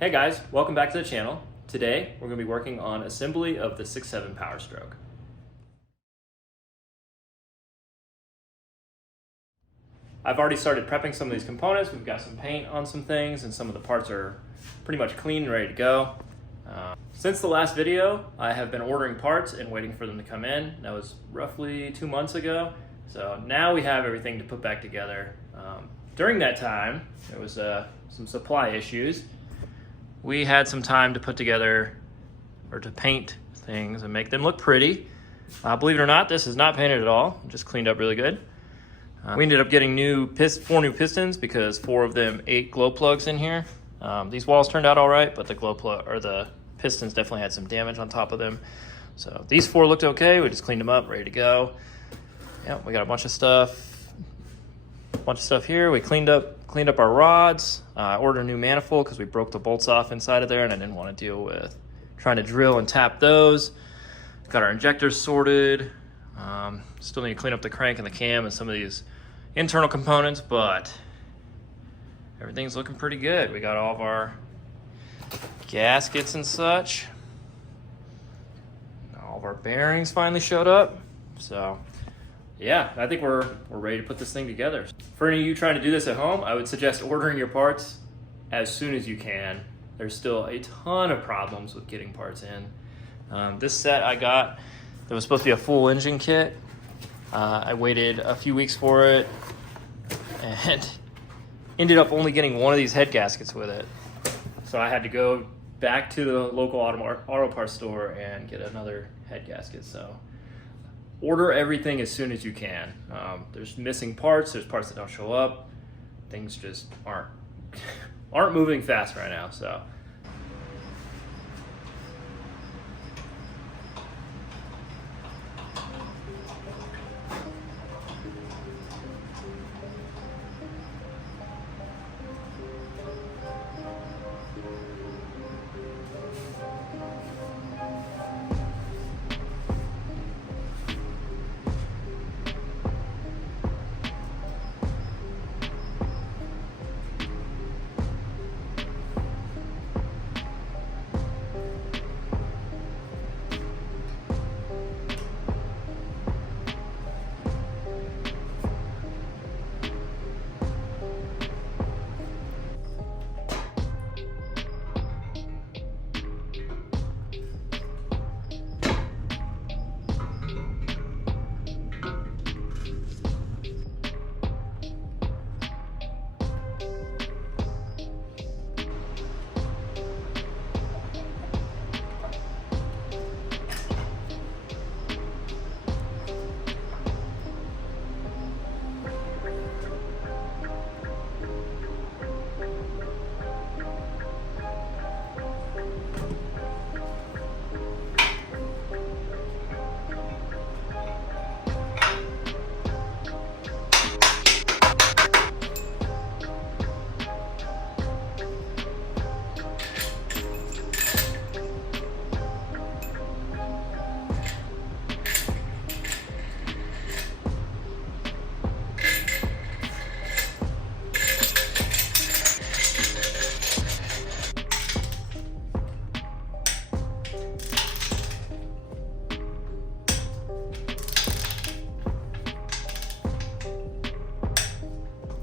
Hey guys, welcome back to the channel. Today we're going to be working on assembly of the 6.7 Powerstroke. I've already started prepping some of these components. We've got some paint on some things and some of the parts are pretty much clean and ready to go. Since the last video, I have been ordering parts and waiting for them to come in. That was roughly 2 months ago. So now we have everything to put back together. During that time, there was some supply issues. We had some time to put together or to paint things and make them look pretty. Believe it or not, this is not painted at all. Just cleaned up really good. We ended up getting 4 new pistons because 4 of them 8 glow plugs in here. These walls turned out all right, but the glow plug or the pistons definitely had some damage on top of them. So these 4 looked okay. We just cleaned them up, ready to go. Yeah, we got a bunch of stuff here. We cleaned up our rods. I ordered a new manifold because we broke the bolts off inside of there and I didn't want to deal with trying to drill and tap those. Got our injectors sorted. Still need to clean up the crank and the cam and some of these internal components, but everything's looking pretty good. We got all of our gaskets and such. All of our bearings finally showed up. So yeah, I think we're ready to put this thing together. For any of you trying to do this at home, I would suggest ordering your parts as soon as you can. There's still a ton of problems with getting parts in. This set I got, there was supposed to be a full engine kit. I waited a few weeks for it and ended up only getting one of these head gaskets with it. So I had to go back to the local auto parts store and get another head gasket. So order everything as soon as you can. There's missing parts, there's parts that don't show up. Things just aren't moving fast right now, so.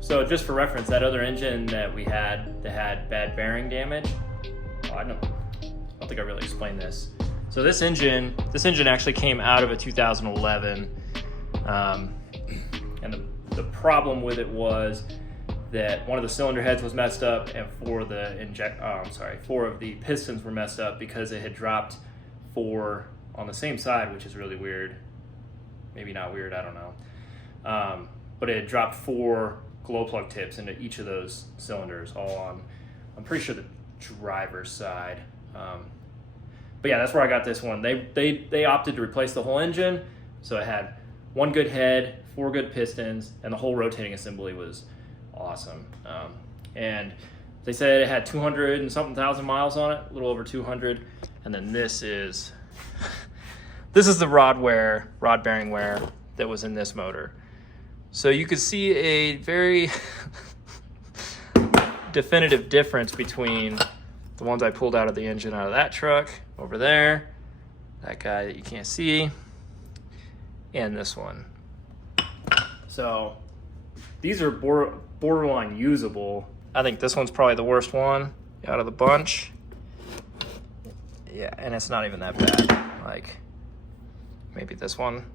So just for reference, that other engine that we had that had bad bearing damage, I don't think I really explained this. So this engine actually came out of a 2011, and the problem with it was that one of the cylinder heads was messed up, and 4 of the pistons were messed up because it had dropped 4 on the same side, which is really weird. Maybe not weird, I don't know. But it had dropped 4 glow plug tips into each of those cylinders, all on, I'm pretty sure, the driver's side. But yeah, that's where I got this one. They opted to replace the whole engine, so it had 1 good head, 4 good pistons, and the whole rotating assembly was awesome. And they said it had 200 and something thousand miles on it, a little over 200. And then this is the rod bearing wear that was in this motor. So you could see a very definitive difference between The ones I pulled out of the engine out of that truck over there, that guy that you can't see, and this one. So these are borderline usable. I think this one's probably the worst one out of the bunch. Yeah, and it's not even that bad. Like, maybe this one.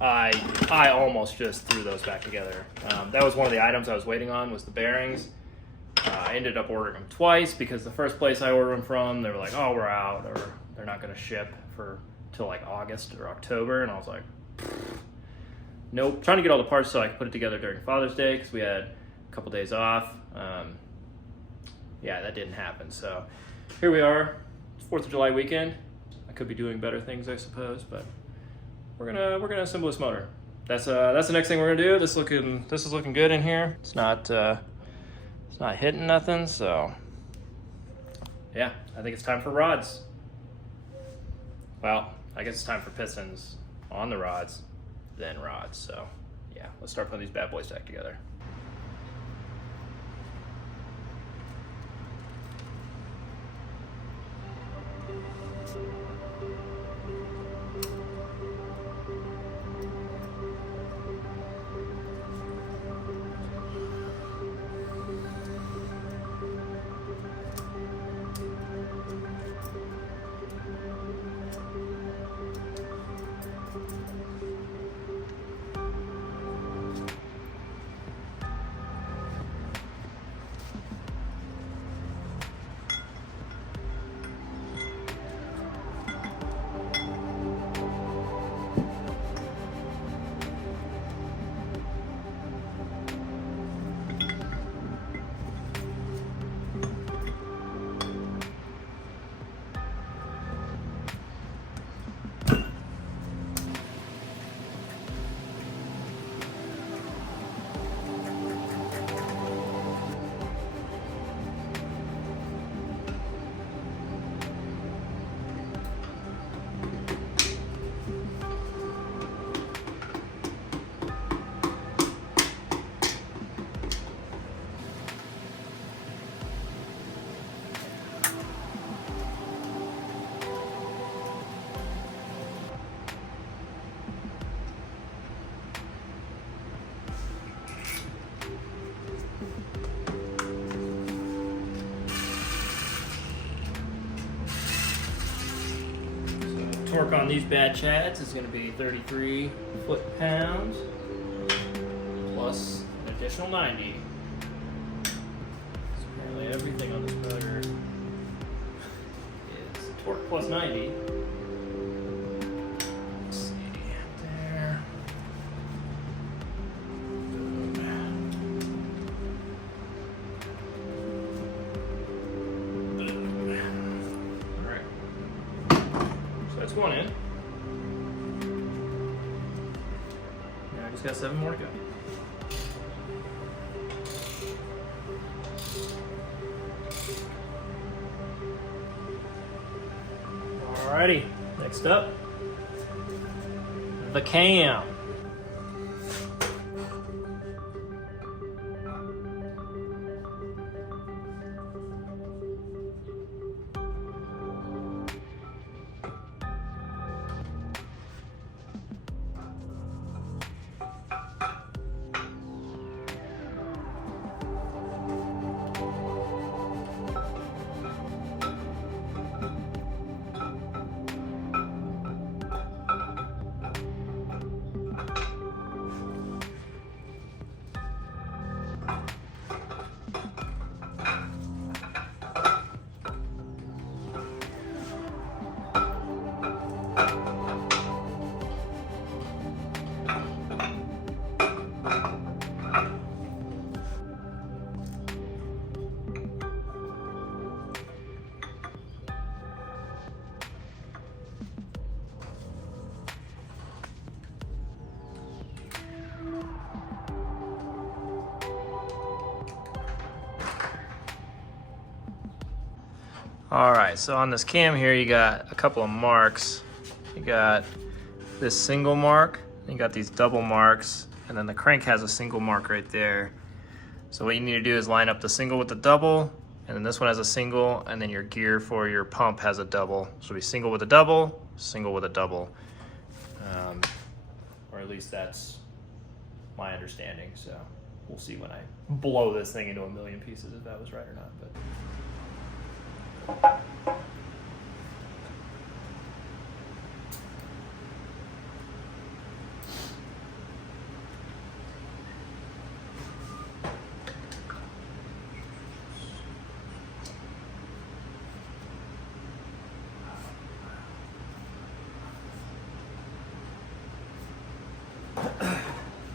I almost just threw those back together. That was one of the items I was waiting on, was the bearings. I ended up ordering them twice because the first place I ordered them from, they were like, oh, we're out, or they're not gonna ship till like August or October, and I was like, nope. Trying to get all the parts so I could put it together during Father's Day because we had a couple days off. Yeah, that didn't happen. So here we are. It's 4th of July weekend. I could be doing better things, I suppose, but we're gonna assemble this motor. That's the next thing we're gonna do. This is looking good in here. It's not hitting nothing. So yeah, I think it's time for rods. Well, I guess it's time for pistons on the rods, then rods. So yeah, let's start putting these bad boys back together. Torque on these bad chads is going to be 33 foot-pounds plus an additional 90. So apparently everything on this motor is torque plus 90. Let's see, there. That's one in. And I just got 7 more to go. Alrighty, next up, the cam. All right, so on this cam here, you got a couple of marks. You got this single mark, you got these double marks, and then the crank has a single mark right there. So what you need to do is line up the single with the double And then this one has a single, and then your gear for your pump has a double. So it'll be single with a double, single with a double. Or at least that's my understanding. So we'll see when I blow this thing into a million pieces if that was right or not. But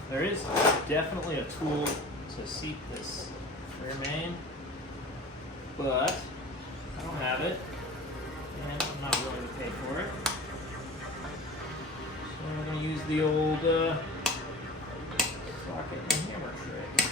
there is definitely a tool to seat this rear main, but I don't have it, and I'm not willing to pay for it. So I'm going to use the old socket and hammer trick.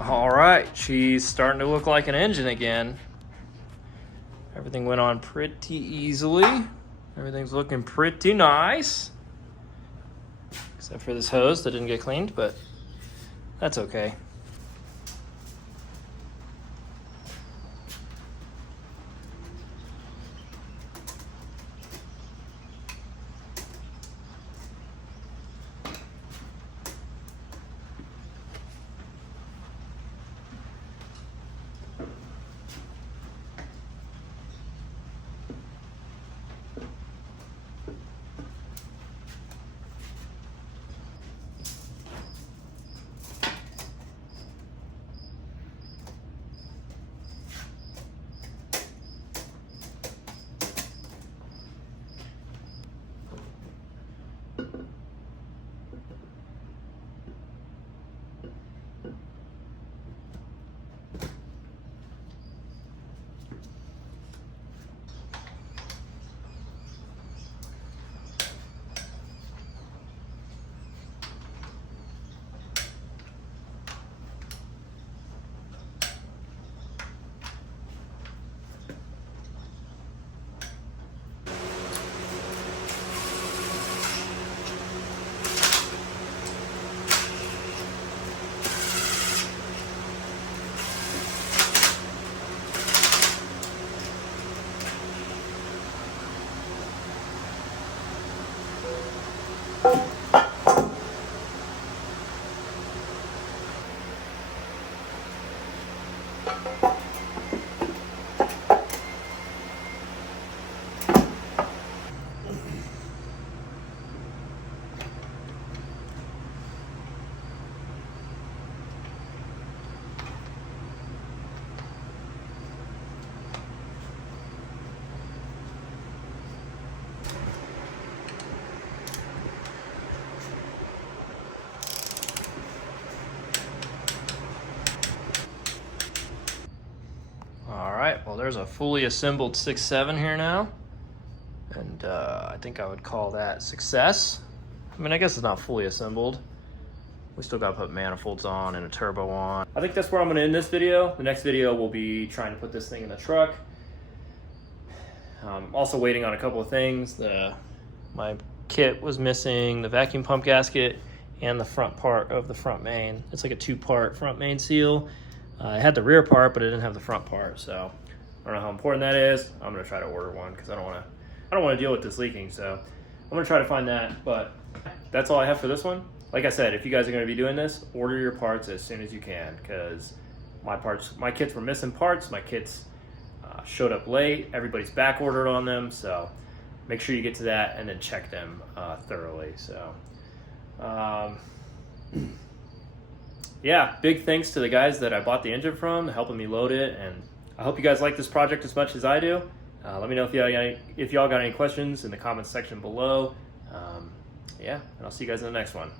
All right, she's starting to look like an engine again. Everything went on pretty easily. Everything's looking pretty nice. Except for this hose that didn't get cleaned, but that's okay. All right, well, there's a fully assembled 6.7 here now. And I think I would call that success. I mean, I guess it's not fully assembled. We still got to put manifolds on and a turbo on. I think that's where I'm going to end this video. The next video will be trying to put this thing in the truck. Also waiting on a couple of things. My kit was missing the vacuum pump gasket and the front part of the front main. It's like a 2-part front main seal. I had the rear part, but I didn't have the front part. So I don't know how important that is. I'm going to try to order one because I don't want to deal with this leaking. So I'm going to try to find that. But that's all I have for this one. Like I said, if you guys are going to be doing this, order your parts as soon as you can, because my kits were missing parts. My kits showed up late. Everybody's back ordered on them, so make sure you get to that and then check them thoroughly. So yeah, big thanks to the guys that I bought the engine from, helping me load it, and I hope you guys like this project as much as I do. Let me know if y'all got any questions in the comments section below. Yeah, and I'll see you guys in the next one.